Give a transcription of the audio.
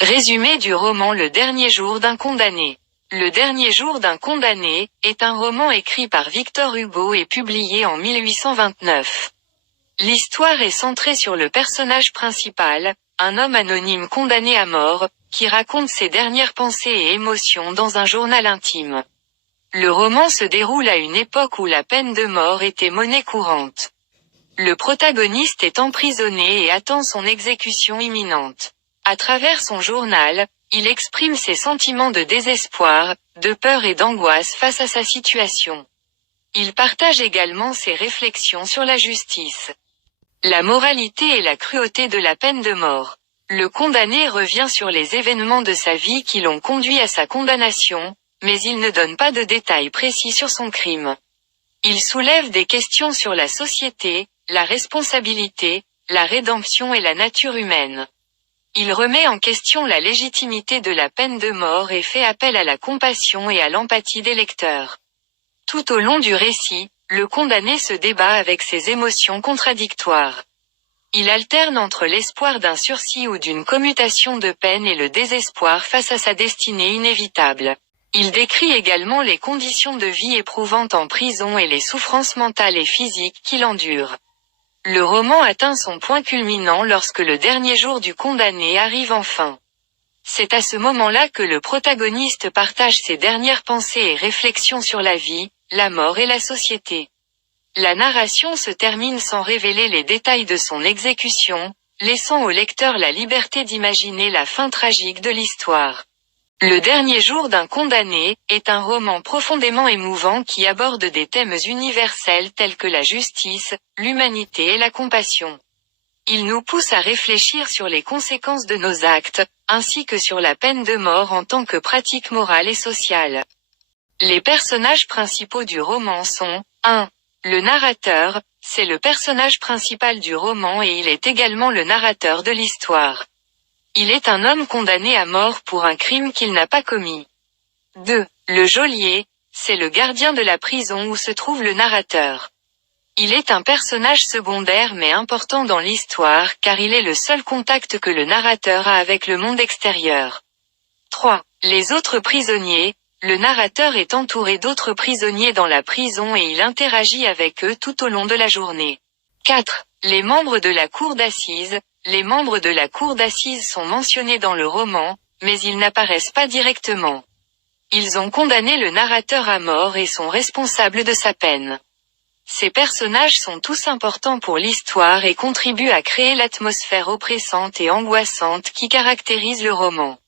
Résumé du roman Le dernier jour d'un condamné. Le dernier jour d'un condamné est un roman écrit par Victor Hugo et publié en 1829. L'histoire est centrée sur le personnage principal, un homme anonyme condamné à mort, qui raconte ses dernières pensées et émotions dans un journal intime. Le roman se déroule à une époque où la peine de mort était monnaie courante. Le protagoniste est emprisonné et attend son exécution imminente. À travers son journal, il exprime ses sentiments de désespoir, de peur et d'angoisse face à sa situation. Il partage également ses réflexions sur la justice, la moralité et la cruauté de la peine de mort. Le condamné revient sur les événements de sa vie qui l'ont conduit à sa condamnation, mais il ne donne pas de détails précis sur son crime. Il soulève des questions sur la société, la responsabilité, la rédemption et la nature humaine. Il remet en question la légitimité de la peine de mort et fait appel à la compassion et à l'empathie des lecteurs. Tout au long du récit, le condamné se débat avec ses émotions contradictoires. Il alterne entre l'espoir d'un sursis ou d'une commutation de peine et le désespoir face à sa destinée inévitable. Il décrit également les conditions de vie éprouvantes en prison et les souffrances mentales et physiques qu'il endure. Le roman atteint son point culminant lorsque le dernier jour du condamné arrive enfin. C'est à ce moment-là que le protagoniste partage ses dernières pensées et réflexions sur la vie, la mort et la société. La narration se termine sans révéler les détails de son exécution, laissant au lecteur la liberté d'imaginer la fin tragique de l'histoire. Le dernier jour d'un condamné est un roman profondément émouvant qui aborde des thèmes universels tels que la justice, l'humanité et la compassion. Il nous pousse à réfléchir sur les conséquences de nos actes, ainsi que sur la peine de mort en tant que pratique morale et sociale. Les personnages principaux du roman sont 1. Le narrateur, c'est le personnage principal du roman et il est également le narrateur de l'histoire. Il est un homme condamné à mort pour un crime qu'il n'a pas commis. 2. Le geôlier, c'est le gardien de la prison où se trouve le narrateur. Il est un personnage secondaire mais important dans l'histoire car il est le seul contact que le narrateur a avec le monde extérieur. 3. Les autres prisonniers, le narrateur est entouré d'autres prisonniers dans la prison et il interagit avec eux tout au long de la journée. 4. Les membres de la cour d'assises, les membres de la cour d'assises sont mentionnés dans le roman, mais ils n'apparaissent pas directement. Ils ont condamné le narrateur à mort et sont responsables de sa peine. Ces personnages sont tous importants pour l'histoire et contribuent à créer l'atmosphère oppressante et angoissante qui caractérise le roman.